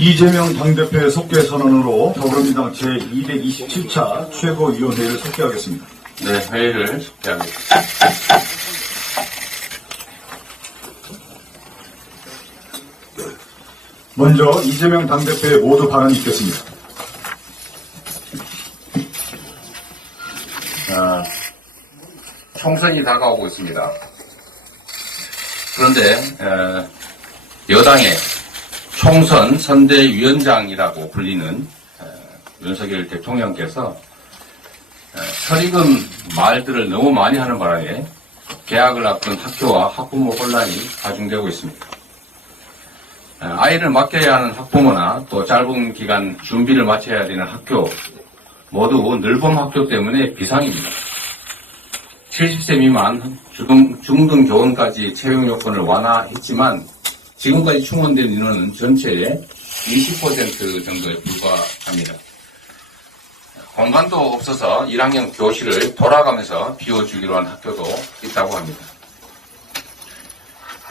이재명 당대표의 속개 선언으로 더불어민주당 제227차 최고위원회를 속개하겠습니다. 네, 회의를 속개하겠습니다. 먼저 이재명 당대표의 모두 발언이 있겠습니다. 총선이 다가오고 있습니다. 그런데 여당의 총선 선대위원장이라고 불리는 윤석열 대통령께서 설익은 말들을 너무 많이 하는 바람에 개학을 앞둔 학교와 학부모 혼란이 가중되고 있습니다. 아이를 맡겨야 하는 학부모나 또 짧은 기간 준비를 마쳐야 되는 학교 모두 늘봄 학교 때문에 비상입니다. 70세 미만 중등 교원까지 채용 요건을 완화했지만 지금까지 충원된 인원은 전체의 20% 정도에 불과합니다. 공간도 없어서 1학년 교실을 돌아가면서 비워주기로 한 학교도 있다고 합니다.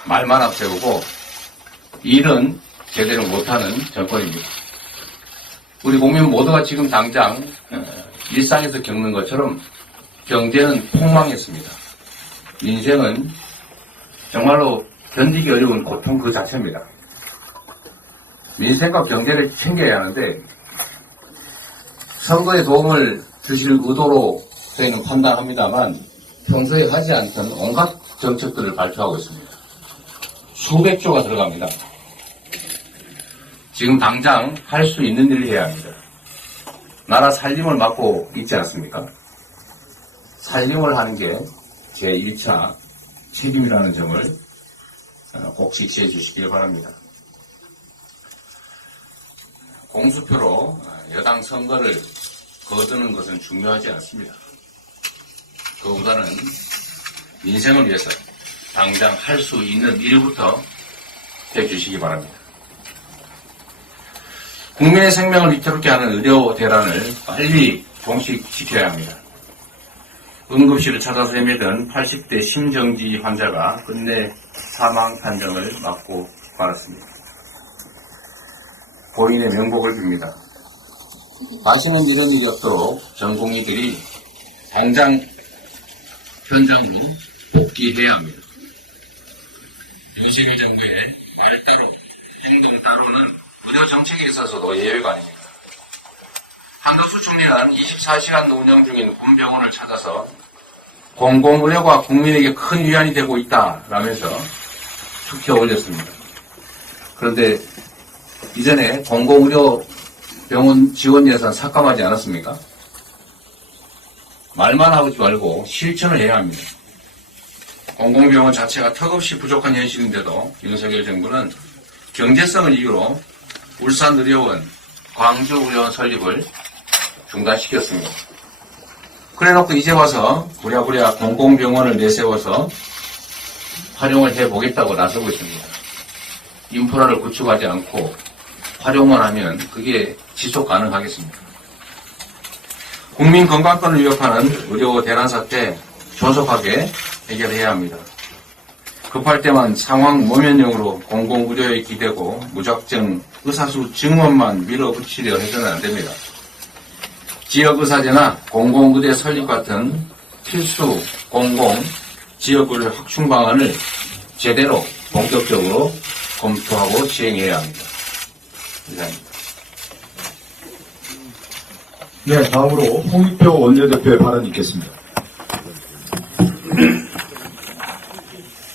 말만 앞세우고 일은 제대로 못하는 정권입니다. 우리 국민 모두가 지금 당장 일상에서 겪는 것처럼 경제는 폭망했습니다. 민생은 정말로 견디기 어려운 고통 그 자체입니다. 민생과 경제를 챙겨야 하는데 선거에 도움을 주실 의도로 저희는 판단합니다만 평소에 하지 않던 온갖 정책들을 발표하고 있습니다. 수백 조가 들어갑니다. 지금 당장 할 수 있는 일을 해야 합니다. 나라 살림을 맡고 있지 않습니까? 살림을 하는 게 제1차 책임이라는 점을 꼭 지키해 주시길 바랍니다. 공수표로 여당 선거를 거두는 것은 중요하지 않습니다. 그보다는 민생을 위해서 당장 할 수 있는 일부터 해주시기 바랍니다. 국민의 생명을 위태롭게 하는 의료 대란을 빨리 종식시켜야 합니다. 응급실을 찾아서 헤매던 80대 심정지 환자가 끝내 사망 판정을 맞고 말았습니다. 고인의 명복을 빕니다. 다시는 이런 일이 없도록 전 국민들이 당장 현장으로 복귀해야 합니다. 윤석열 정부의 말 따로, 행동 따로는 의료 정책에 있어서도 예외가 아닙니다. 한덕수 총리는 24시간 운영 중인 군병원을 찾아서 공공의료가 국민에게 큰 위안이 되고 있다라면서 축켜 올렸습니다. 그런데 이전에 공공의료 병원 지원 예산 삭감하지 않았습니까? 말만 하지 말고 실천을 해야 합니다. 공공병원 자체가 턱없이 부족한 현실인데도 윤석열 정부는 경제성을 이유로 울산의료원, 광주의료원 설립을 중단시켰습니다. 그래놓고 이제 와서 부랴부랴 공공병원을 내세워서 활용을 해보겠다고 나서고 있습니다. 인프라를 구축하지 않고 활용만 하면 그게 지속 가능하겠습니까? 국민 건강권을 위협하는 의료 대란 사태 조속하게 해결해야 합니다. 급할 때만 상황 모면용으로 공공의료에 기대고 무작정 의사수 증원만 밀어붙이려 해서는 안 됩니다. 지역의사제나 공공의대 설립 같은 필수 공공 지역의료 확충 방안을 제대로 본격적으로 검토하고 시행해야 합니다. 이상입니다. 네, 다음으로 홍익표 원내대표의 발언이 있겠습니다.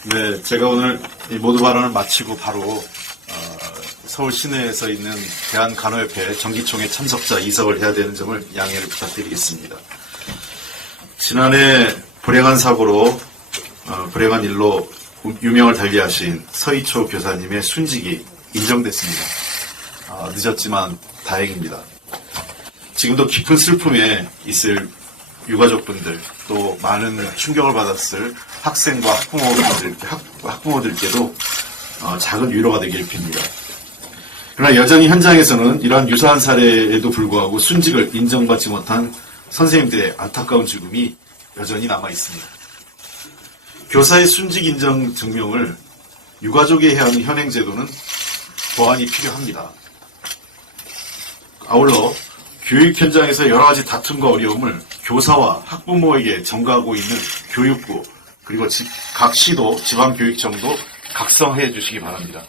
네, 제가 오늘 이 모두 발언을 마치고 바로 서울 시내에서 있는 대한간호협회 정기총회 참석자 이석을 해야 되는 점을 양해를 부탁드리겠습니다. 지난해 불행한 사고로 불행한 일로 유명을 달리하신 서희초 교사님의 순직이 인정됐습니다. 늦었지만 다행입니다. 지금도 깊은 슬픔에 있을 유가족분들 또 많은 충격을 받았을 학생과 학부모들께도 작은 위로가 되길 빕니다. 그러나 여전히 현장에서는 이러한 유사한 사례에도 불구하고 순직을 인정받지 못한 선생님들의 안타까운 죽음이 여전히 남아 있습니다. 교사의 순직 인정 증명을 유가족에 해야 하는 현행 제도는 보완이 필요합니다. 아울러 교육 현장에서 여러 가지 다툼과 어려움을 교사와 학부모에게 전가하고 있는 교육부 그리고 각 시도 지방교육청도 각성해 주시기 바랍니다.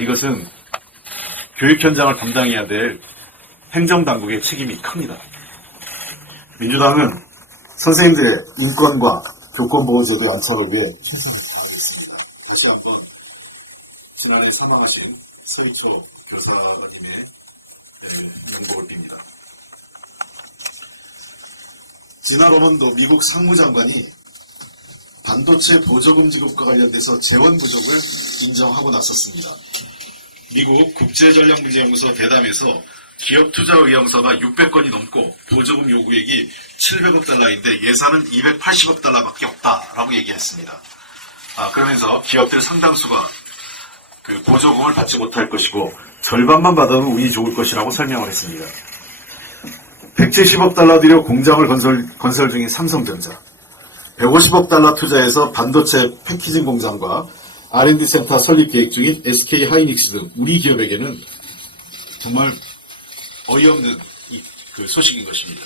이것은 교육 현장을 담당해야 될 행정당국의 책임이 큽니다. 민주당은 선생님들의 인권과 교권보호제도의 안착을 위해 최선을 다하겠습니다. 다시 한번 지난해 사망하신 서희초 교사님의 명복을 빕니다. 지나 로먼도 미국 상무장관이 반도체 보조금 지급과 관련돼서 재원 부족을 인정하고 나섰습니다. 미국 국제전략문제연구소 대담에서 기업 투자 의향서가 600건이 넘고 보조금 요구액이 700억 달러인데 예산은 280억 달러밖에 없다라고 얘기했습니다. 그러면서 기업들 상당수가 그 보조금을 받지 못할 것이고 절반만 받아도 운이 좋을 것이라고 설명을 했습니다. 170억 달러 들여 공장을 건설 중인 삼성전자, 150억 달러 투자해서 반도체 패키징 공장과 R&D 센터 설립 계획 중인 SK 하이닉스 등 우리 기업에게는 정말 어이없는 그 소식인 것입니다.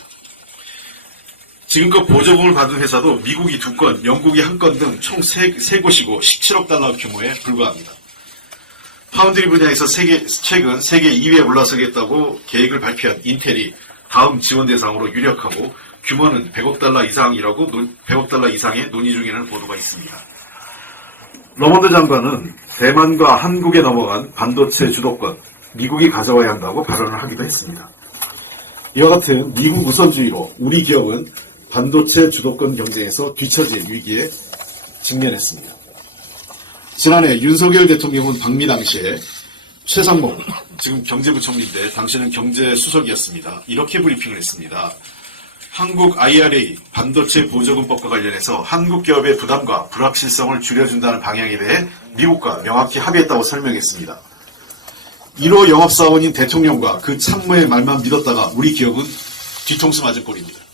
지금껏 보조금을 받은 회사도 미국이 2건, 영국이 1건 등 총 3곳이고 17억 달러 규모에 불과합니다. 파운드리 분야에서 최근 세계 2위에 올라서겠다고 계획을 발표한 인텔이 다음 지원 대상으로 유력하고 규모는 100억 달러 이상이라고 100억 달러 이상의 논의 중이라는 보도가 있습니다. 러먼드 장관은 대만과 한국에 넘어간 반도체 주도권, 미국이 가져와야 한다고 발언을 하기도 했습니다. 이와 같은 미국 우선주의로 우리 기업은 반도체 주도권 경쟁에서 뒤처질 위기에 직면했습니다. 지난해 윤석열 대통령은 방미 당시에 최상목, 지금 경제부총리인데 당시는 경제수석이었습니다. 이렇게 브리핑을 했습니다. 한국 IRA 반도체 보조금법과 관련해서 한국 기업의 부담과 불확실성을 줄여준다는 방향에 대해 미국과 명확히 합의했다고 설명했습니다. 1호 영업사원인 대통령과 그 참모의 말만 믿었다가 우리 기업은 뒤통수 맞은 꼴입니다.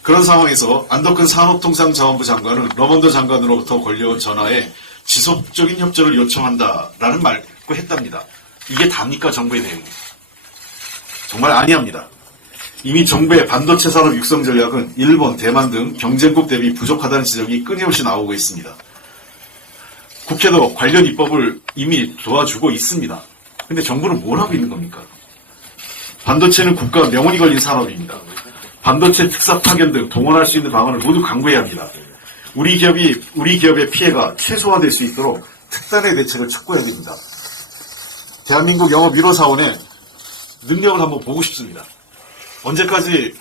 그런 상황에서 안덕근 산업통상자원부 장관은 러먼드 장관으로부터 걸려온 전화에 지속적인 협조를 요청한다라는 말을 했답니다. 이게 답니까 정부의 내용이? 정말 아니합니다. 이미 정부의 반도체 산업 육성 전략은 일본, 대만 등 경쟁국 대비 부족하다는 지적이 끊임없이 나오고 있습니다. 국회도 관련 입법을 이미 도와주고 있습니다. 근데 정부는 뭘 하고 있는 겁니까? 반도체는 국가 명운이 걸린 산업입니다. 반도체 특사 파견 등 동원할 수 있는 방안을 모두 강구해야 합니다. 우리 기업의 피해가 최소화될 수 있도록 특단의 대책을 촉구해야 됩니다. 대한민국 영업 1호 사원의 능력을 한번 보고 싶습니다. 언제까지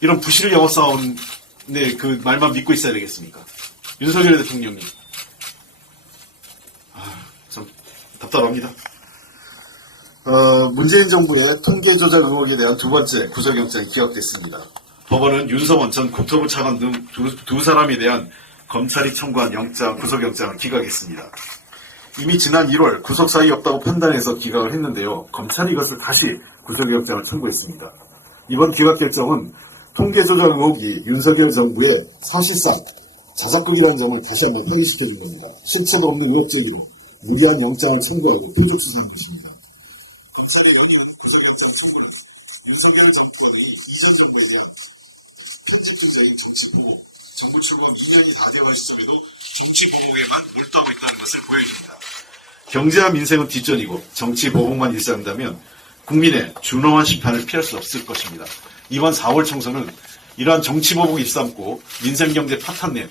이런 부실 영업사원의 그 말만 믿고 있어야 되겠습니까? 윤석열 대통령님. 참 답답합니다. 문재인 정부의 통계 조작 의혹에 대한 두 번째 구속영장이 기각됐습니다. 법원은 윤석원 전 국토부 차관 등 두 사람에 대한 검찰이 청구한 구속영장을 기각했습니다. 이미 지난 1월 구속 사유 없다고 판단해서 기각을 했는데요. 검찰이 이것을 다시 구속영장을 청구했습니다. 이번 기각 결정은 통계 조작 의혹이 윤석열 정부의 사실상 자작극이라는 점을 다시 한번 확인시켜준 겁니다. 실체도 없는 의혹 제기로 무리한 영장을 청구하고 표적수사한 것입니다. 검찰의 여기는 구속영장 청구는 윤석열 정부가 이전 정부에 대한 편집주의자인 정치보복, 정부 출범 2년이 다 되어간 시점에도 정치보복에만 몰두하고 있다는 것을 보여줍니다. 경제와 민생은 뒷전이고 정치보복만 일삼다면 국민의 준엄한 심판을 피할 수 없을 것입니다. 이번 4월 총선은 이러한 정치보복을 일삼고 민생경제 파탄낸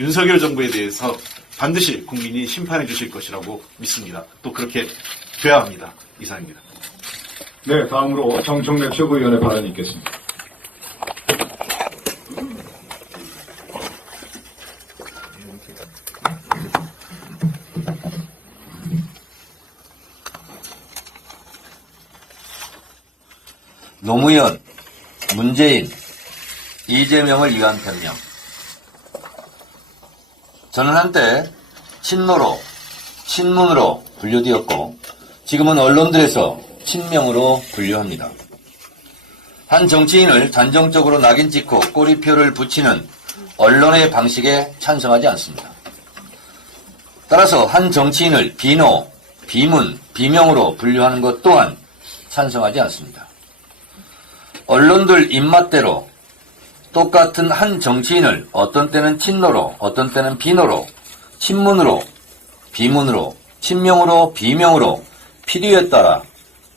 윤석열 정부에 대해서 반드시 국민이 심판해 주실 것이라고 믿습니다. 또 그렇게 돼야 합니다. 이상입니다. 네, 다음으로 정청래 최고위원의 발언이 있겠습니다. 노무현, 문재인, 이재명을 위한 변명. 저는 한때 친노로, 친문으로 분류되었고 지금은 언론들에서 친명으로 분류합니다. 한 정치인을 단정적으로 낙인 찍고 꼬리표를 붙이는 언론의 방식에 찬성하지 않습니다. 따라서 한 정치인을 비노, 비문, 비명으로 분류하는 것 또한 찬성하지 않습니다. 언론들 입맛대로 똑같은 한 정치인을 어떤 때는 친노로, 어떤 때는 비노로, 친문으로, 비문으로, 친명으로, 비명으로 필요에 따라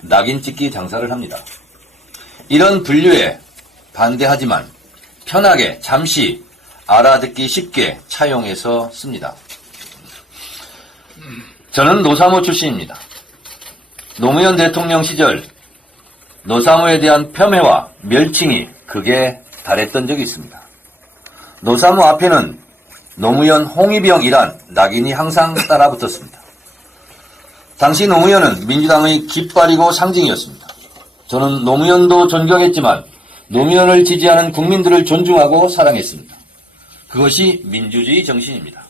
낙인 찍기 장사를 합니다. 이런 분류에 반대하지만 편하게 잠시 알아듣기 쉽게 차용해서 씁니다. 저는 노사모 출신입니다. 노무현 대통령 시절 노사모에 대한 폄훼와 멸칭이 극에 달했던 적이 있습니다. 노사모 앞에는 노무현 홍위병이란 낙인이 항상 따라붙었습니다. 당시 노무현은 민주당의 깃발이고 상징이었습니다. 저는 노무현도 존경했지만 노무현을 지지하는 국민들을 존중하고 사랑했습니다. 그것이 민주주의 정신입니다.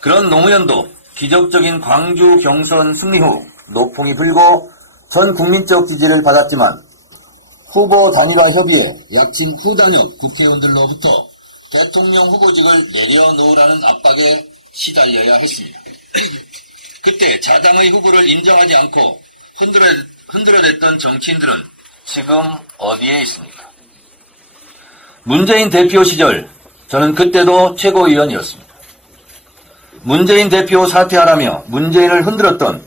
그런 노무현도 기적적인 광주 경선 승리 후 노풍이 불고 전 국민적 지지를 받았지만 후보 단일화 협의에 약진 후단협 국회의원들로부터 대통령 후보직을 내려놓으라는 압박에 시달려야 했습니다. 그때 자당의 후보를 인정하지 않고 흔들어댔던 정치인들은 지금 어디에 있습니까? 문재인 대표 시절 저는 그때도 최고위원이었습니다. 문재인 대표 사퇴하라며 문재인을 흔들었던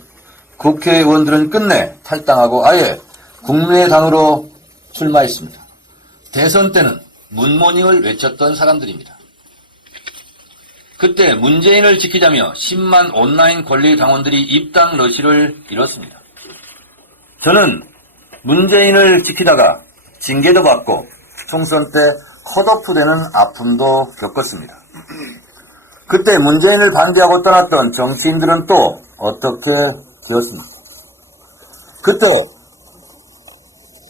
국회의원들은 끝내 탈당하고 아예 국민의당으로 출마했습니다. 대선 때는 문모닝을 외쳤던 사람들입니다. 그때 문재인을 지키자며 10만 온라인 권리 당원들이 입당 러시를 이뤘습니다. 저는 문재인을 지키다가 징계도 받고 총선 때 컷오프되는 아픔도 겪었습니다. 그때 문재인을 반대하고 떠났던 정치인들은 또 어떻게 되었습니까? 그때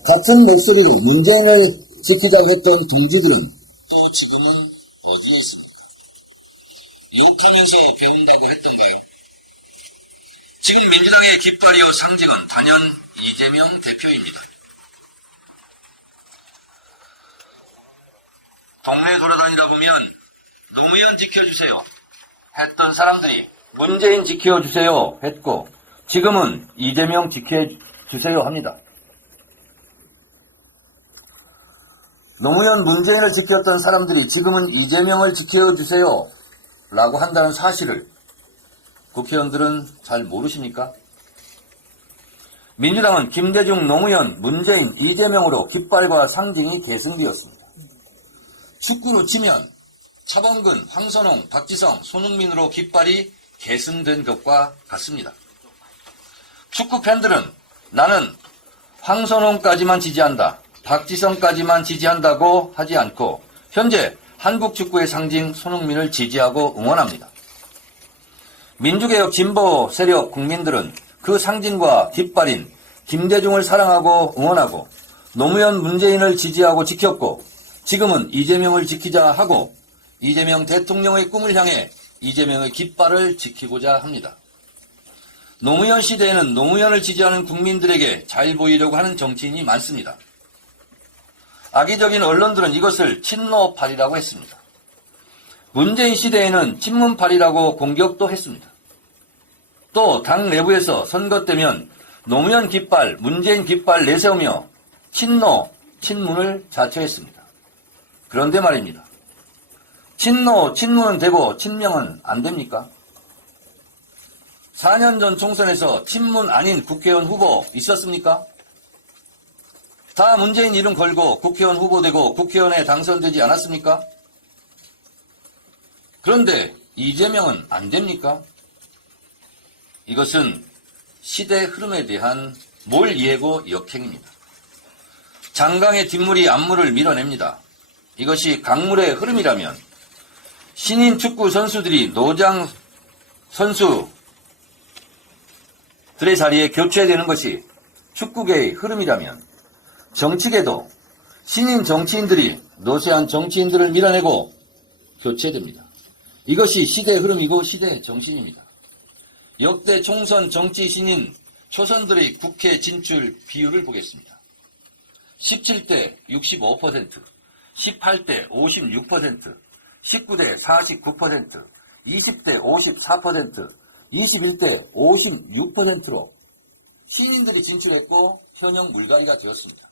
같은 목소리로 문재인을 지키자고 했던 동지들은 또 지금은 어디에 있습니까? 욕하면서 배운다고 했던가요? 지금 민주당의 깃발이요 상징은 단연 이재명 대표입니다. 동네 돌아다니다 보면 노무현 지켜주세요 했던 사람들이 문재인 지켜주세요 했고 지금은 이재명 지켜주세요 합니다. 노무현 문재인을 지켰던 사람들이 지금은 이재명을 지켜주세요 라고 한다는 사실을 국회의원들은 잘 모르십니까? 민주당은 김대중, 노무현, 문재인, 이재명으로 깃발과 상징이 계승되었습니다. 축구로 치면 차범근, 황선홍, 박지성, 손흥민으로 깃발이 계승된 것과 같습니다. 축구 팬들은 나는 황선홍까지만 지지한다, 박지성까지만 지지한다고 하지 않고 현재 한국 축구의 상징 손흥민을 지지하고 응원합니다. 민주개혁 진보 세력 국민들은 그 상징과 깃발인 김대중을 사랑하고 응원하고 노무현 문재인을 지지하고 지켰고 지금은 이재명을 지키자 하고 이재명 대통령의 꿈을 향해 이재명의 깃발을 지키고자 합니다. 노무현 시대에는 노무현을 지지하는 국민들에게 잘 보이려고 하는 정치인이 많습니다. 악의적인 언론들은 이것을 친노팔이라고 했습니다. 문재인 시대에는 친문팔이라고 공격도 했습니다. 또 당 내부에서 선거 때면 노무현 깃발, 문재인 깃발 내세우며 친노, 친문을 자처했습니다. 그런데 말입니다. 친노, 친문은 되고 친명은 안 됩니까? 4년 전 총선에서 친문 아닌 국회의원 후보 있었습니까? 다 문재인 이름 걸고 국회의원 후보되고 국회의원에 당선되지 않았습니까? 그런데 이재명은 안 됩니까? 이것은 시대 흐름에 대한 몰이해고 역행입니다. 장강의 뒷물이 앞물을 밀어냅니다. 이것이 강물의 흐름이라면 신인 축구 선수들이 노장 선수들의 자리에 교체되는 것이 축구계의 흐름이라면 정치계도 신인 정치인들이 노쇠한 정치인들을 밀어내고 교체됩니다. 이것이 시대의 흐름이고 시대의 정신입니다. 역대 총선 정치 신인 초선들의 국회 진출 비율을 보겠습니다. 17대 65%, 18대 56%, 19대 49%, 20대 54%, 21대 56%로 신인들이 진출했고 현역 물갈이가 되었습니다.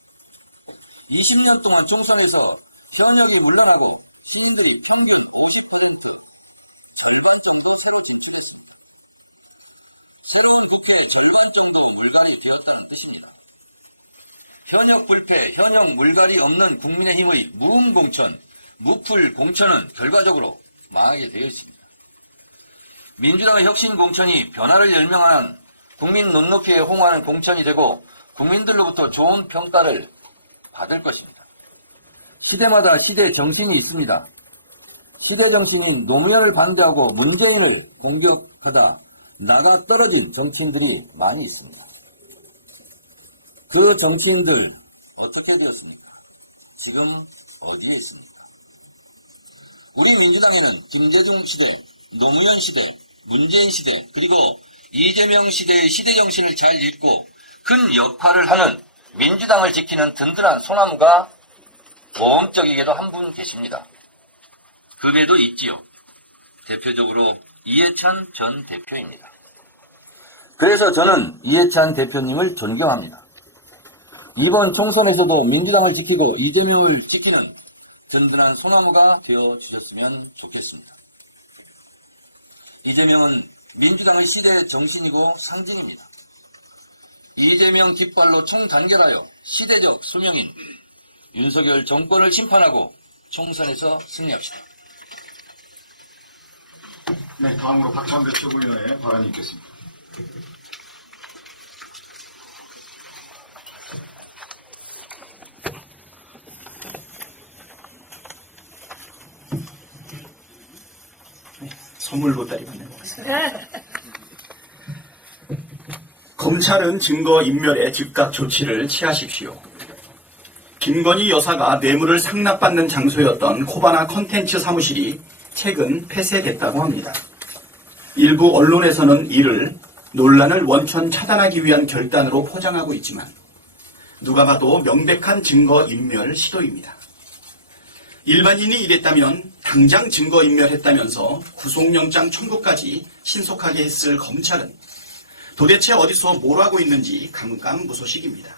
20년 동안 총선에서 현역이 물러나고 신인들이 평균 50% 절반 정도 서로 진출했습니다. 새로운 국회의 절반 정도 물갈이 되었다는 뜻입니다. 현역 불패, 현역 물갈이 없는 국민의힘의 무음공천, 무풀공천은 결과적으로 망하게 되어 있습니다. 민주당의 혁신공천이 변화를 열명한 국민 눈높이에 홍하는 공천이 되고 국민들로부터 좋은 평가를 받을 것입니다. 시대마다 시대 정신이 있습니다. 시대 정신인 노무현을 반대하고 문재인을 공격하다 나가 떨어진 정치인들이 많이 있습니다. 그 정치인들 어떻게 되었습니까? 지금 어디에 있습니까? 우리 민주당에는 김대중 시대, 노무현 시대, 문재인 시대, 그리고 이재명 시대의 시대 정신을 잘 읽고 큰 역할을 하는 민주당을 지키는 든든한 소나무가 모험적이게도 한 분 계십니다. 그 배도 있지요. 대표적으로 이해찬 전 대표입니다. 그래서 저는 이해찬 대표님을 존경합니다. 이번 총선에서도 민주당을 지키고 이재명을 지키는 든든한 소나무가 되어주셨으면 좋겠습니다. 이재명은 민주당의 시대 정신이고 상징입니다. 이재명 깃발로 총단결하여 시대적 수명인 윤석열 정권을 심판하고 총선에서 승리합시다. 네, 다음으로 박찬대 최고위원의 발언이 있겠습니다. 선물 보따리 받는 것 같습니다. 검찰은 증거인멸에 즉각 조치를 취하십시오. 김건희 여사가 뇌물을 상납받는 장소였던 코바나 컨텐츠 사무실이 최근 폐쇄됐다고 합니다. 일부 언론에서는 이를 논란을 원천 차단하기 위한 결단으로 포장하고 있지만 누가 봐도 명백한 증거인멸 시도입니다. 일반인이 이랬다면 당장 증거인멸했다면서 구속영장 청구까지 신속하게 했을 검찰은 도대체 어디서 뭘 하고 있는지 감감무소식입니다.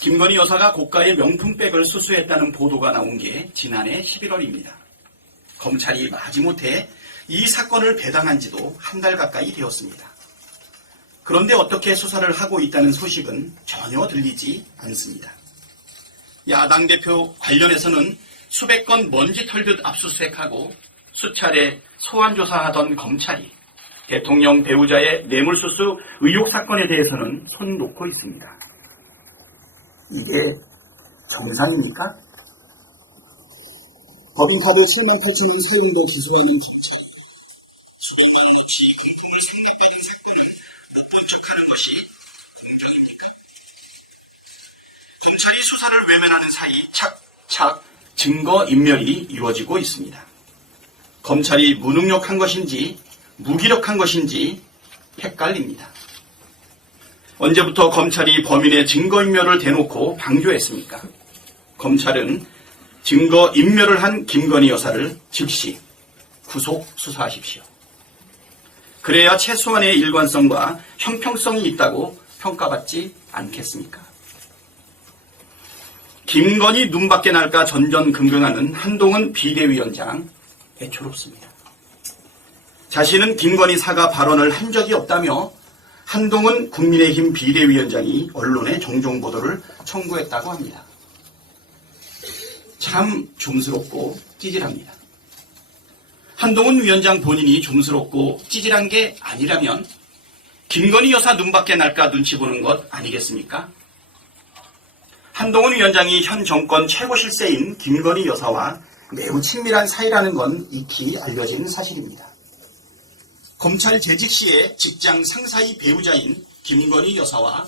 김건희 여사가 고가의 명품백을 수수했다는 보도가 나온 게 지난해 11월입니다. 검찰이 마지못해 이 사건을 배당한 지도 한 달 가까이 되었습니다. 그런데 어떻게 수사를 하고 있다는 소식은 전혀 들리지 않습니다. 야당 대표 관련해서는 수백 건 먼지 털듯 압수수색하고 수차례 소환조사하던 검찰이 대통령 배우자의 뇌물수수 의혹 사건에 대해서는 손 놓고 있습니다. 이게 정상입니까? 법인카드 7만 8천 원 세운데 기소하는 검찰. 수도 없이 공통이 상납받은 사건은 불법적하는 것이 공정입니까? 검찰이 수사를 외면하는 사이 착착 증거인멸이 이루어지고 있습니다. 검찰이 무능력한 것인지 무기력한 것인지 헷갈립니다. 언제부터 검찰이 범인의 증거인멸을 대놓고 방조했습니까? 검찰은 증거인멸을 한 김건희 여사를 즉시 구속 수사하십시오. 그래야 최소한의 일관성과 형평성이 있다고 평가받지 않겠습니까? 김건희 눈밖에 날까 전전긍긍하는 한동훈 비대위원장 애초롭습니다. 자신은 김건희 사과 발언을 한 적이 없다며 한동훈 국민의힘 비대위원장이 언론에 종종 보도를 청구했다고 합니다. 참 좀스럽고 찌질합니다. 한동훈 위원장 본인이 좀스럽고 찌질한 게 아니라면 김건희 여사 눈밖에 날까 눈치 보는 것 아니겠습니까? 한동훈 위원장이 현 정권 최고 실세인 김건희 여사와 매우 친밀한 사이라는 건 익히 알려진 사실입니다. 검찰 재직 시에 직장 상사의 배우자인 김건희 여사와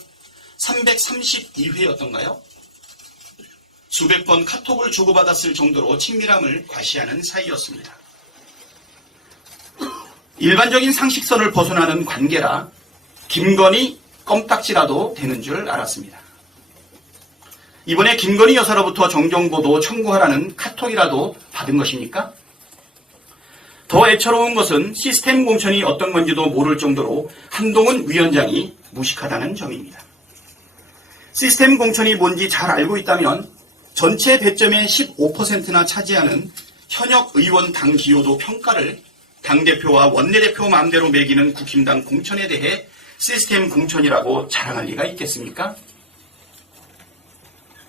332회였던가요? 수백 번 카톡을 주고받았을 정도로 친밀함을 과시하는 사이였습니다. 일반적인 상식선을 벗어나는 관계라 김건희 껌딱지라도 되는 줄 알았습니다. 이번에 김건희 여사로부터 정정보도 청구하라는 카톡이라도 받은 것입니까? 더 애처로운 것은 시스템 공천이 어떤 건지도 모를 정도로 한동훈 위원장이 무식하다는 점입니다. 시스템 공천이 뭔지 잘 알고 있다면 전체 배점의 15%나 차지하는 현역 의원 당 기여도 평가를 당대표와 원내대표 마음대로 매기는 국힘당 공천에 대해 시스템 공천이라고 자랑할 리가 있겠습니까?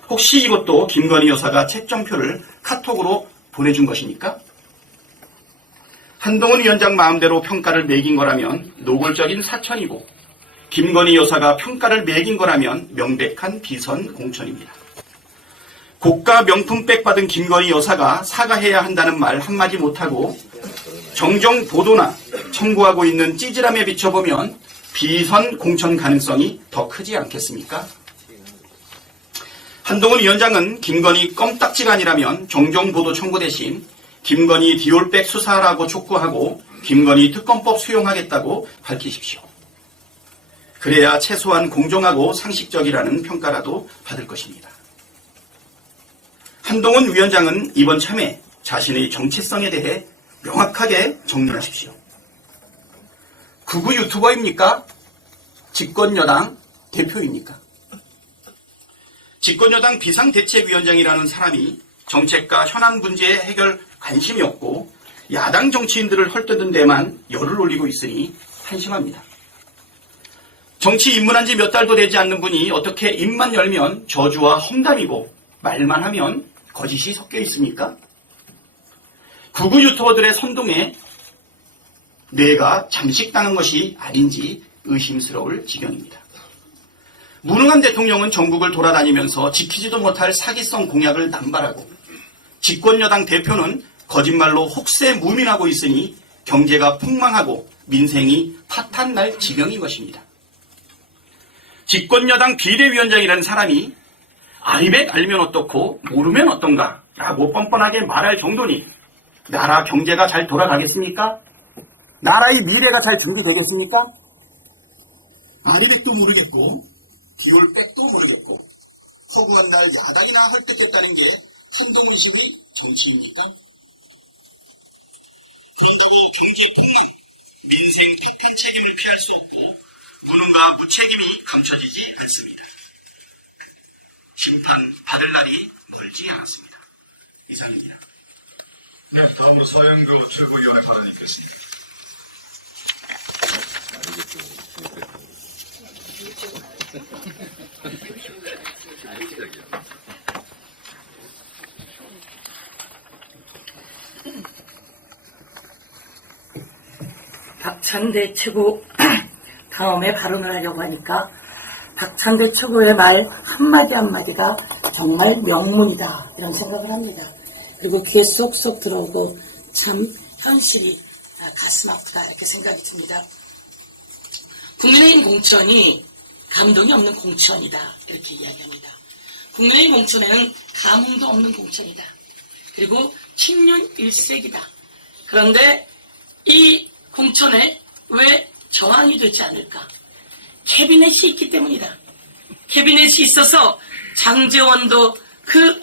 혹시 이것도 김건희 여사가 채점표를 카톡으로 보내준 것입니까? 한동훈 위원장 마음대로 평가를 매긴 거라면 노골적인 사천이고 김건희 여사가 평가를 매긴 거라면 명백한 비선 공천입니다. 고가 명품백 받은 김건희 여사가 사과해야 한다는 말 한마디 못하고 정정 보도나 청구하고 있는 찌질함에 비춰보면 비선 공천 가능성이 더 크지 않겠습니까? 한동훈 위원장은 김건희 껌딱지가 아니라면 정정 보도 청구 대신 김건희 디올백 수사하라고 촉구하고 김건희 특검법 수용하겠다고 밝히십시오. 그래야 최소한 공정하고 상식적이라는 평가라도 받을 것입니다. 한동훈 위원장은 이번 참에 자신의 정체성에 대해 명확하게 정리하십시오. 극우 유튜버입니까? 집권여당 대표입니까? 집권여당 비상대책위원장이라는 사람이 정책과 현안 문제의 해결 관심이 없고 야당 정치인들을 헐뜯은 데만 열을 올리고 있으니 한심합니다. 정치 입문한 지 몇 달도 되지 않는 분이 어떻게 입만 열면 저주와 험담이고 말만 하면 거짓이 섞여 있습니까? 극우 유튜버들의 선동에 뇌가 잠식당한 것이 아닌지 의심스러울 지경입니다. 무능한 대통령은 전국을 돌아다니면서 지키지도 못할 사기성 공약을 남발하고 집권여당 대표는 거짓말로 혹세무민하고 있으니 경제가 폭망하고 민생이 파탄날 지경인 것입니다. 집권여당 비대위원장이라는 사람이 알면 알면 어떻고 모르면 어떤가 라고 뻔뻔하게 말할 정도니 나라 경제가 잘 돌아가겠습니까? 나라의 미래가 잘 준비되겠습니까? 아리백도 모르겠고 디올백도 모르겠고 허구한 날 야당이나 헐뜯겠다는 게 한동훈식의 정치입니까? 그런다고 경제 폭망, 민생 파탄 책임을 피할 수 없고 무능과 무책임이 감춰지지 않습니다. 심판 받을 날이 멀지 않았습니다. 이상입니다. 네, 다음으로 서영교 최고위원의 발언이 있겠습니다. 박찬대 최고 다음에 발언을 하려고 하니까 박찬대 최고의 말 한마디 한마디가 정말 명문이다 이런 생각을 합니다. 그리고 귀에 쏙쏙 들어오고 참 현실이 가슴 아프다 이렇게 생각이 듭니다. 국민의힘 공천이 감동이 없는 공천이다 이렇게 이야기합니다. 국민의힘 공천에는 감흥도 없는 공천이다. 그리고 친윤 일색이다. 그런데 이 공천에 왜 저항이 되지 않을까? 캐비넷이 있기 때문이다. 캐비넷이 있어서 장제원도 그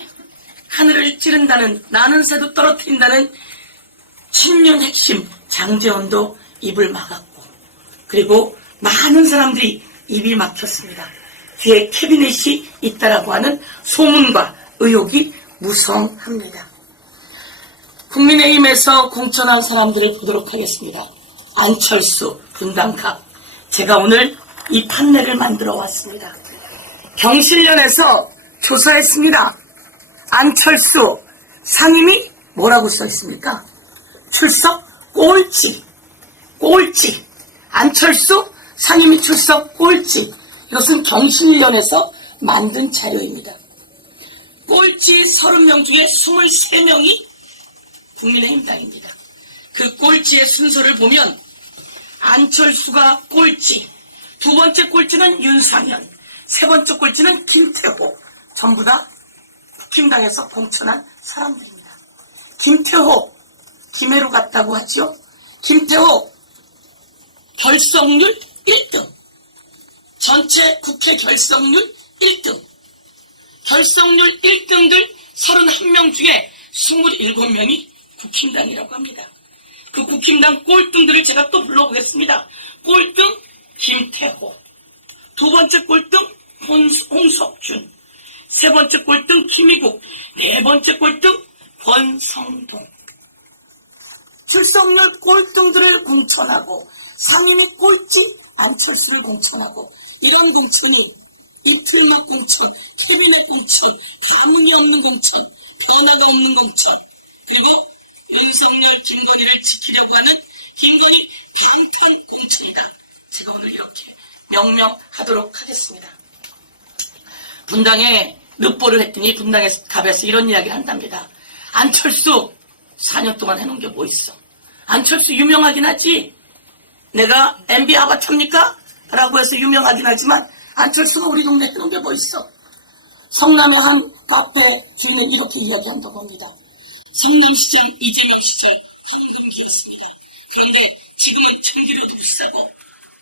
하늘을 찌른다는 나는 새도 떨어뜨린다는 친윤 핵심 장제원도 입을 막았고 그리고 많은 사람들이 입이 막혔습니다. 뒤에 캐비넷이 있다라고 하는 소문과 의혹이 무성합니다. 국민의힘에서 공천한 사람들을 보도록 하겠습니다. 안철수, 분당갑. 제가 오늘 이 판넬을 만들어 왔습니다. 경실련에서 조사했습니다. 안철수 상임위 뭐라고 써 있습니까? 출석 꼴찌. 꼴찌. 안철수 상임위 출석 꼴찌. 이것은 경실련에서 만든 자료입니다. 꼴찌 30명 중에 23명이 국민의힘 당입니다. 그 꼴찌의 순서를 보면 안철수가 꼴찌, 두 번째 꼴찌는 윤상현, 세 번째 꼴찌는 김태호. 전부 다 국힘당에서 공천한 사람들입니다. 김태호, 김해로 갔다고 하죠. 김태호 결석률 1등. 전체 국회 결석률 1등. 결석률 1등들 31명 중에 27명이 국힘당이라고 합니다. 그 국힘당 꼴등들을 제가 또 불러보겠습니다. 꼴등 김태호, 두 번째 꼴등 홍석준, 세 번째 꼴등 김희국, 네 번째 꼴등 권성동. 출석률 꼴등들을 공천하고 상임위 꼴찌 안철수를 공천하고, 이런 공천이 이틀막 공천, 캐비넷 공천, 감흥이 없는 공천, 변화가 없는 공천, 그리고 윤석열, 김건희를 지키려고 하는 김건희 방탄 공천이다. 제가 오늘 이렇게 명명하도록 하겠습니다. 분당에 르뽀를 했더니 분당에 갑에서 이런 이야기를 한답니다. 안철수 4년 동안 해놓은 게 뭐 있어? 안철수 유명하긴 하지. 내가 MB 아바타입니까? 라고 해서 유명하긴 하지만 안철수가 우리 동네에 해놓은 게 뭐 있어? 성남의 한 카페 주인은 이렇게 이야기한다고 합니다. 성남시장 이재명 시절 황금기였습니다. 그런데 지금은 전기료도 비싸고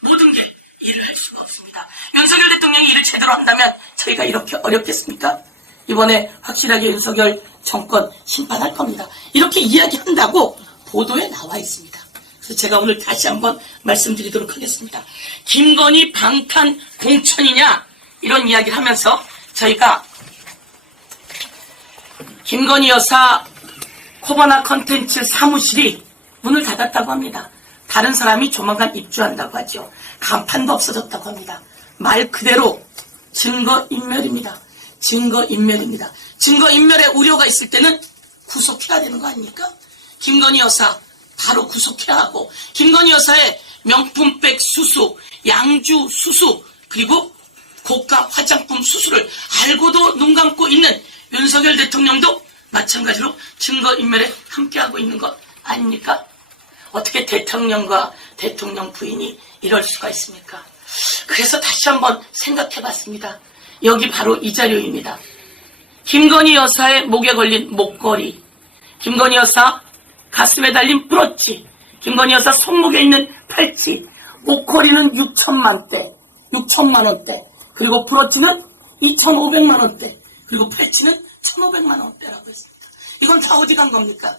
모든 게 일을 할 수가 없습니다. 윤석열 대통령이 일을 제대로 한다면 저희가 이렇게 어렵겠습니까? 이번에 확실하게 윤석열 정권 심판할 겁니다. 이렇게 이야기한다고 보도에 나와 있습니다. 그래서 제가 오늘 다시 한번 말씀드리도록 하겠습니다. 김건희 방탄 공천이냐 이런 이야기를 하면서 저희가 김건희 여사 코바나 컨텐츠 사무실이 문을 닫았다고 합니다. 다른 사람이 조만간 입주한다고 하죠. 간판도 없어졌다고 합니다. 말 그대로 증거인멸입니다. 증거인멸입니다. 증거인멸의 우려가 있을 때는 구속해야 되는 거 아닙니까? 김건희 여사 바로 구속해야 하고, 김건희 여사의 명품백 수수, 양주 수수, 그리고 고가 화장품 수수를 알고도 눈 감고 있는 윤석열 대통령도 마찬가지로 증거인멸에 함께하고 있는 것 아닙니까? 어떻게 대통령과 대통령 부인이 이럴 수가 있습니까? 그래서 다시 한번 생각해봤습니다. 여기 바로 이 자료입니다. 김건희 여사의 목에 걸린 목걸이, 김건희 여사 가슴에 달린 브로치, 김건희 여사 손목에 있는 팔찌, 목걸이는 6천만 원대, 그리고 브로치는 2,500만 원대, 그리고 팔찌는 1,500만 원대라고 했습니다. 이건 다 어디 간 겁니까?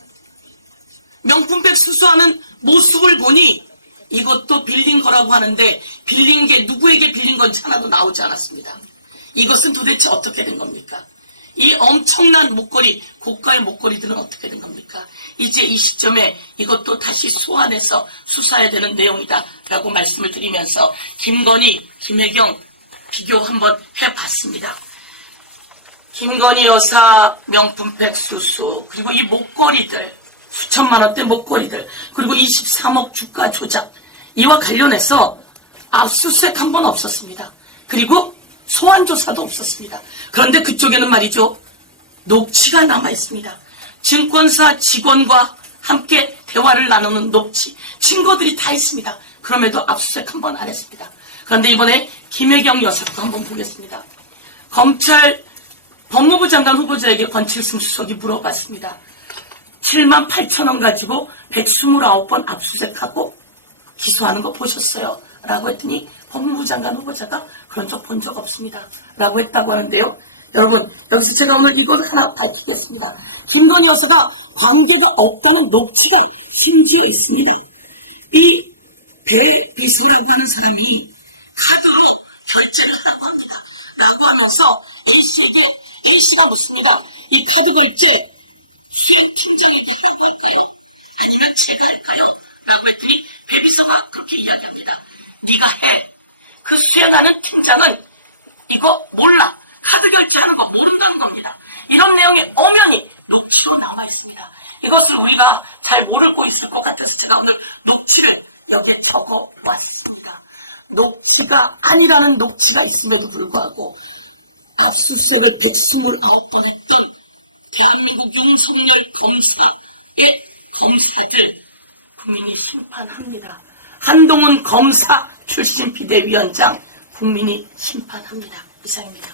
명품백 수수하는 모습을 보니 이것도 빌린 거라고 하는데, 빌린 게 누구에게 빌린 건지 하나도 나오지 않았습니다. 이것은 도대체 어떻게 된 겁니까? 이 엄청난 목걸이, 고가의 목걸이들은 어떻게 된 겁니까? 이제 이 시점에 이것도 다시 소환해서 수사해야 되는 내용이다 라고 말씀을 드리면서 김건희, 김혜경 비교 한번 해봤습니다. 김건희 여사 명품백 수수, 그리고 이 목걸이들, 수천만 원대 목걸이들, 그리고 23억 주가 조작, 이와 관련해서 압수수색 한 번 없었습니다. 그리고 소환조사도 없었습니다. 그런데 그쪽에는 말이죠, 녹취가 남아있습니다. 증권사 직원과 함께 대화를 나누는 녹취, 증거들이 다 있습니다. 그럼에도 압수수색 한 번 안 했습니다. 그런데 이번에 김혜경 여사도 한번 보겠습니다. 검찰 법무부 장관 후보자에게 권칠승 수석이 물어봤습니다. 7만 8천 원 가지고 129번 압수수색하고 기소하는 거 보셨어요? 라고 했더니 법무부 장관 후보자가 그런 적 본 적 없습니다. 라고 했다고 하는데요. 여러분, 여기서 제가 오늘 이걸 하나 밝히겠습니다. 김건희 여사가 관계가 없다는 녹취가 심지어 있습니다. 이 배비서라고 하는 사람이 카드로 결제를 하라고 합니다. 라고 하면서 A씨에게 A씨가 묻습니다. 이 카드 결제 수행팀장이 하라고 할까요? 아니면 제가 할까요? 라고 했더니 배비서가 그렇게 이야기합니다. 네가 해. 그 수행하는 팀장은 이거 몰라. 카드 결제하는 거 모른다는 겁니다. 이런 내용이 엄연히 녹취로 나와 있습니다. 이것을 우리가 잘 모르고 있을 것 같아서 제가 오늘 녹취를 여기에 적어왔습니다. 녹취가 아니라는 녹취가 있음에도 불구하고 압수수색을 129번 했던 대한민국 윤석열 검사의 검사들 국민이 심판합니다. 한동훈 검사 출신 비대위원장 국민이 심판합니다. 이상입니다.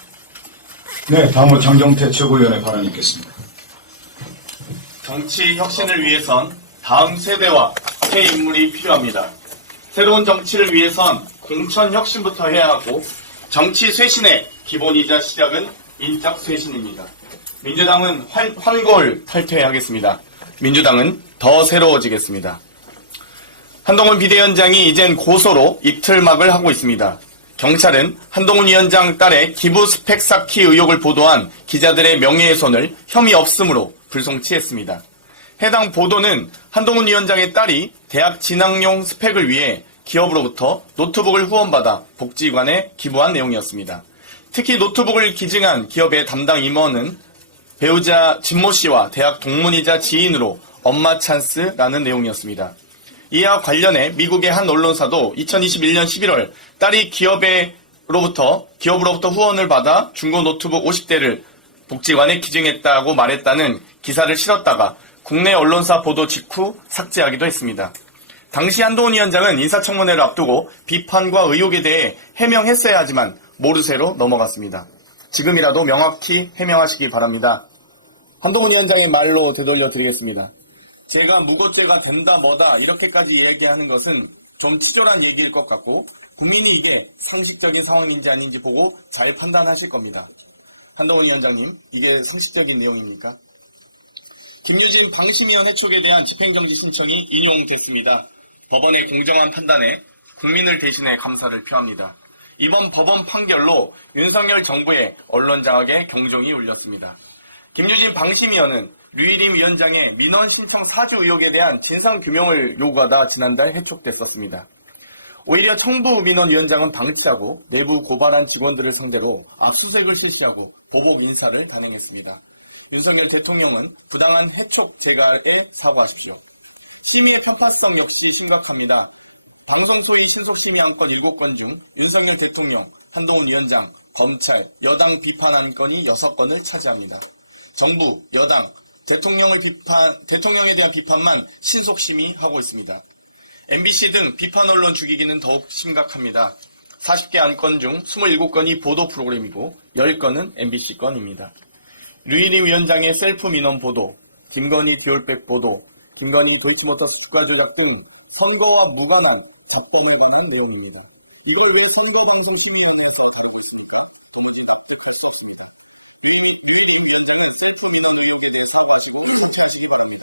네, 다음으로 장경태 최고위원의 발언이 있겠습니다. 정치 혁신을 위해선 다음 세대와 새 인물이 필요합니다. 새로운 정치를 위해선 공천 혁신부터 해야 하고, 정치 쇄신의 기본이자 시작은 인적 쇄신입니다. 민주당은 환골 탈퇴하겠습니다. 민주당은 더 새로워지겠습니다. 한동훈 비대위원장이 이젠 고소로 입틀막을 하고 있습니다. 경찰은 한동훈 위원장 딸의 기부 스펙 쌓기 의혹을 보도한 기자들의 명예훼손을 혐의 없음으로 불송치했습니다. 해당 보도는 한동훈 위원장의 딸이 대학 진학용 스펙을 위해 기업으로부터 노트북을 후원받아 복지관에 기부한 내용이었습니다. 특히 노트북을 기증한 기업의 담당 임원은 배우자 진모 씨와 대학 동문이자 지인으로 엄마 찬스라는 내용이었습니다. 이와 관련해 미국의 한 언론사도 2021년 11월 딸이 기업으로부터 후원을 받아 중고 노트북 50대를 복지관에 기증했다고 말했다는 기사를 실었다가 국내 언론사 보도 직후 삭제하기도 했습니다. 당시 한동훈 위원장은 인사청문회를 앞두고 비판과 의혹에 대해 해명했어야 하지만 모르쇠로 넘어갔습니다. 지금이라도 명확히 해명하시기 바랍니다. 한동훈 위원장의 말로 되돌려 드리겠습니다. 제가 무고죄가 된다 뭐다 이렇게까지 얘기하는 것은 좀 치졸한 얘기일 것 같고 국민이 이게 상식적인 상황인지 아닌지 보고 잘 판단하실 겁니다. 한동훈 위원장님, 이게 상식적인 내용입니까? 김유진 방심위원 해촉에 대한 집행정지 신청이 인용됐습니다. 법원의 공정한 판단에 국민을 대신해 감사를 표합니다. 이번 법원 판결로 윤석열 정부의 언론 장악에 경종이 울렸습니다. 김유진 방심위원은 류일임 위원장의 민원 신청 사주 의혹에 대한 진상규명을 요구하다 지난달 해촉됐었습니다. 오히려 청부 민원위원장은 방치하고 내부 고발한 직원들을 상대로 압수수색을 실시하고 보복 인사를 단행했습니다. 윤석열 대통령은 부당한 해촉 재가에 사과하십시오. 심의의 편파성 역시 심각합니다. 방송 소위 신속심의 안건 7건 중 윤석열 대통령, 한동훈 위원장, 검찰, 여당 비판 안건이 6건을 차지합니다. 정부, 여당, 대통령에 대한 비판만 신속심의하고 있습니다. MBC 등 비판 언론 죽이기는 더욱 심각합니다. 40개 안건 중 27건이 보도 프로그램이고 10건은 MBC 건입니다. 류일임 위원장의 셀프 민원 보도, 김건희 디올백 보도, 김건희 도이치모터스 주가 조작 등 선거와 무관한 답변에 관한 내용입니다. 이걸 왜 선거방송심의위원회에서 진행했을까? 납득할 수 없습니다. 류일임 위원장의 셀프 민원 의혹에 대해 사과하시고 기소하시기 바랍니다.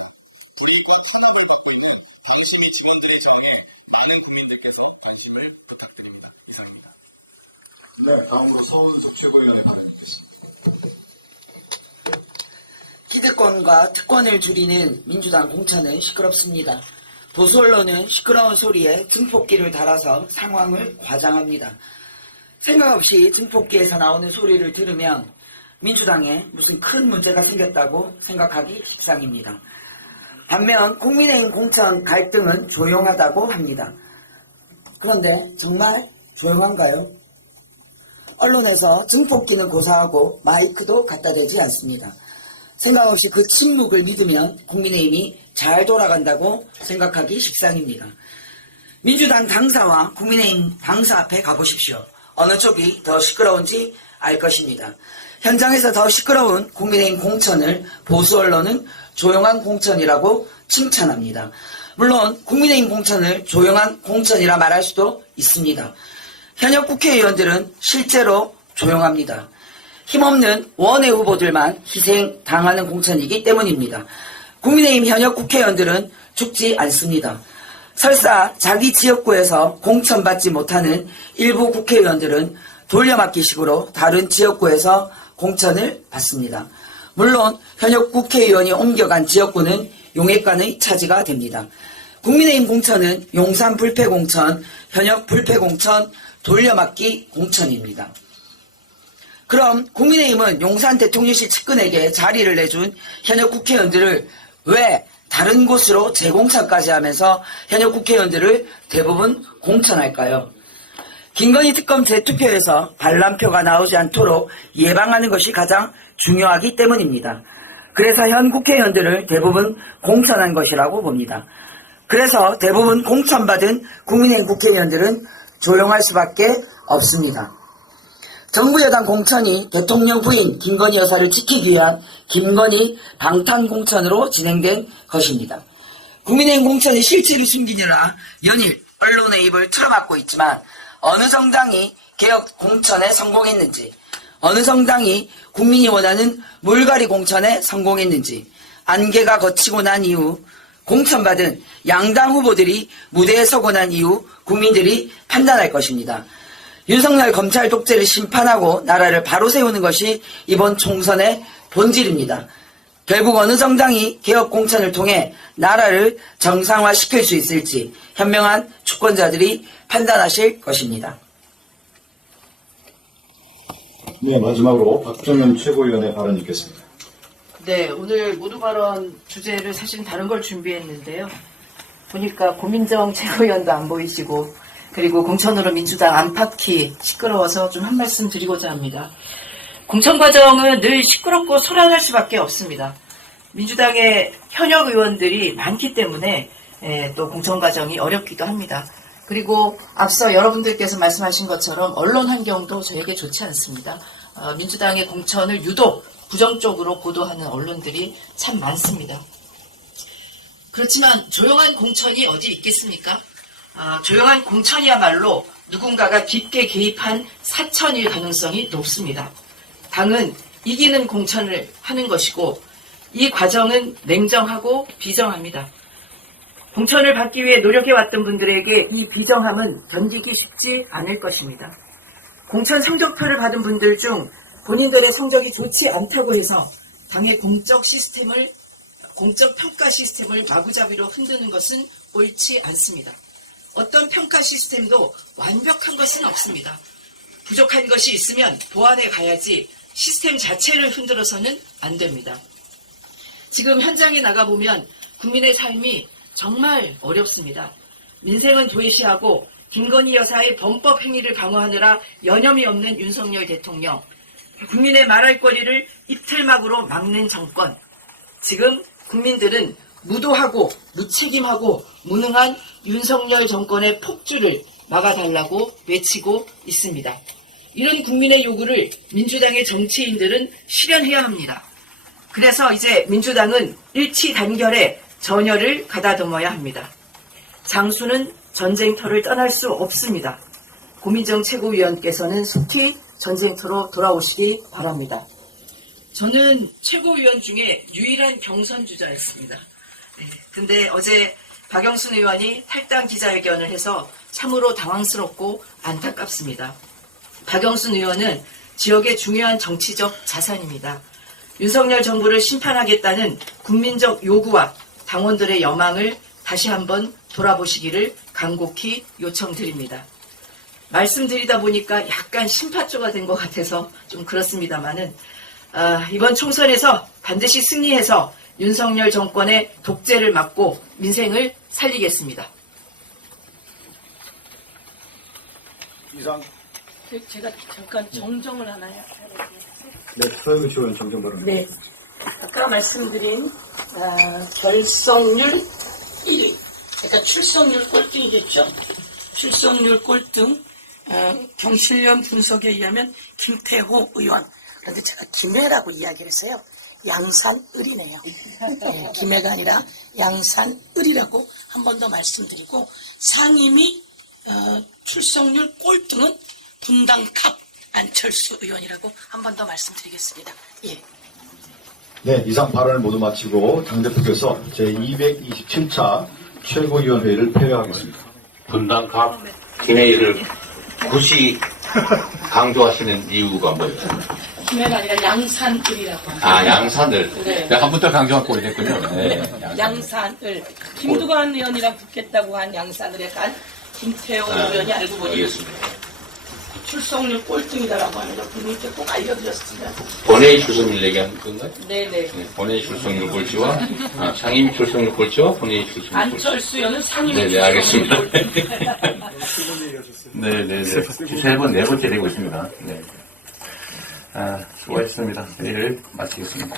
불이익과 탄압을 받고 있는 방심위 직원들의 저항에 많은 국민들께서 관심을 부탁드립니다. 이상입니다. 네, 다음으로 서훈석 최고위원의 발언이겠습니다. 기득권과 특권을 줄이는 민주당 공천은 시끄럽습니다. 보수 언론은 시끄러운 소리에 증폭기를 달아서 상황을 과장합니다. 생각 없이 증폭기에서 나오는 소리를 들으면 민주당에 무슨 큰 문제가 생겼다고 생각하기 십상입니다. 반면 국민의힘 공천 갈등은 조용하다고 합니다. 그런데 정말 조용한가요? 언론에서 증폭기는 고사하고 마이크도 갖다 대지 않습니다. 생각 없이 그 침묵을 믿으면 국민의힘이 잘 돌아간다고 생각하기 십상입니다. 민주당 당사와 국민의힘 당사 앞에 가보십시오. 어느 쪽이 더 시끄러운지 알 것입니다. 현장에서 더 시끄러운 국민의힘 공천을 보수 언론은 조용한 공천이라고 칭찬합니다. 물론 국민의힘 공천을 조용한 공천이라 말할 수도 있습니다. 현역 국회의원들은 실제로 조용합니다. 힘없는 원외 후보들만 희생당하는 공천이기 때문입니다. 국민의힘 현역 국회의원들은 죽지 않습니다. 설사 자기 지역구에서 공천받지 못하는 일부 국회의원들은 돌려막기식으로 다른 지역구에서 공천을 받습니다. 물론 현역 국회의원이 옮겨간 지역구는 용액관의 차지가 됩니다. 국민의힘 공천은 용산 불패공천, 현역 불패공천, 돌려막기 공천입니다. 그럼 국민의힘은 용산 대통령실 측근에게 자리를 내준 현역 국회의원들을 왜 다른 곳으로 재공천까지 하면서 현역 국회의원들을 대부분 공천할까요? 김건희 특검 재투표에서 반란표가 나오지 않도록 예방하는 것이 가장 중요하기 때문입니다. 그래서 현 국회의원들을 대부분 공천한 것이라고 봅니다. 그래서 대부분 공천받은 국민의힘 국회의원들은 조용할 수밖에 없습니다. 정부 여당 공천이 대통령 부인 김건희 여사를 지키기 위한 김건희 방탄 공천으로 진행된 것입니다. 국민의힘 공천이 실체를 숨기느라 연일 언론의 입을 틀어막고 있지만 어느 정당이 개혁 공천에 성공했는지, 어느 정당이 국민이 원하는 물갈이 공천에 성공했는지 안개가 걷히고 난 이후 공천받은 양당 후보들이 무대에 서고 난 이후 국민들이 판단할 것입니다. 윤석열 검찰 독재를 심판하고 나라를 바로 세우는 것이 이번 총선의 본질입니다. 결국 어느 정당이 개혁 공천을 통해 나라를 정상화시킬 수 있을지 현명한 주권자들이 판단하실 것입니다. 네, 마지막으로 박정현 최고위원의 발언 있겠습니다. 네, 오늘 모두 발언 주제를 사실 다른 걸 준비했는데요. 보니까 고민정 최고위원도 안 보이시고, 그리고 공천으로 민주당 안팎이 시끄러워서 좀 한 말씀 드리고자 합니다. 공천 과정은 늘 시끄럽고 소란할 수밖에 없습니다. 민주당의 현역 의원들이 많기 때문에 또 공천 과정이 어렵기도 합니다. 그리고 앞서 여러분들께서 말씀하신 것처럼 언론 환경도 저에게 좋지 않습니다. 민주당의 공천을 유독 부정적으로 보도하는 언론들이 참 많습니다. 그렇지만 조용한 공천이 어디 있겠습니까? 조용한 공천이야말로 누군가가 깊게 개입한 사천일 가능성이 높습니다. 당은 이기는 공천을 하는 것이고 이 과정은 냉정하고 비정합니다. 공천을 받기 위해 노력해왔던 분들에게 이 비정함은 견디기 쉽지 않을 것입니다. 공천 성적표를 받은 분들 중 본인들의 성적이 좋지 않다고 해서 당의 공적 평가 시스템을 마구잡이로 흔드는 것은 옳지 않습니다. 어떤 평가 시스템도 완벽한 것은 없습니다. 부족한 것이 있으면 보완해 가야지 시스템 자체를 흔들어서는 안 됩니다. 지금 현장에 나가보면 국민의 삶이 정말 어렵습니다. 민생은 도외시하고 김건희 여사의 범법 행위를 방어하느라 여념이 없는 윤석열 대통령, 국민의 말할 거리를 이틀막으로 막는 정권, 지금 국민들은 무도하고 무책임하고 무능한 윤석열 정권의 폭주를 막아달라고 외치고 있습니다. 이런 국민의 요구를 민주당의 정치인들은 실현해야 합니다. 그래서 이제 민주당은 일치 단결에 전열을 가다듬어야 합니다. 장수는 전쟁터를 떠날 수 없습니다. 고민정 최고위원께서는 속히 전쟁터로 돌아오시기 바랍니다. 저는 최고위원 중에 유일한 경선주자였습니다. 근데 어제 박영순 의원이 탈당 기자회견을 해서 참으로 당황스럽고 안타깝습니다. 박영순 의원은 지역의 중요한 정치적 자산입니다. 윤석열 정부를 심판하겠다는 국민적 요구와 당원들의 여망을 다시 한번 돌아보시기를 간곡히 요청드립니다. 말씀드리다 보니까 약간 심파조가 된 것 같아서 좀 그렇습니다만은 이번 총선에서 반드시 승리해서 윤석열 정권의 독재를 막고 민생을 살리겠습니다. 이상. 제가 잠깐 정정을 하나 해야 네, 서영미 최고위원 정정 발언. 네. 아까 말씀드린 결성률 1위. 그러니까 출석률 꼴등이겠죠. 출석률 꼴등. 경실련 분석에 의하면 김태호 의원. 그런데 제가 김해라고 이야기를 했어요. 양산을이네요. 네, 김해가 아니라 양산을이라고 한 번 더 말씀드리고, 상임위 출석률 꼴등은 분당갑 안철수 의원이라고 한 번 더 말씀드리겠습니다. 예. 네, 이상 발언을 모두 마치고 당대표께서 제227차 최고위원회의를 폐회하겠습니다. 분당갑 김해를 굳이 강조하시는 이유가 뭐예요? 김해가 아니라 양산을이라고 합니다. 아, 양산을. 네. 한 번 더 강조하고 오랬군요. 네. 양산을. 김두관 의원이랑 붙겠다고 한 양산을에 간 김태호 의원이 알고 보니 알겠습니다. 출석률 꼴등이다라고 하는 걸 분위기에 꼭 알려드렸습니다. 본회의 출석률 얘기하는 건가요? 네네. 네, 본회의 출석률 꼴찌와 상임 출석률 꼴찌와 본회의 출석률 꼴찌. 안철수 의원은 상임 네네, 알겠습니다. 꼴찌. 네네네. 네 번째 되고 있습니다. 네. 수고하셨습니다. 회의를 마치겠습니다.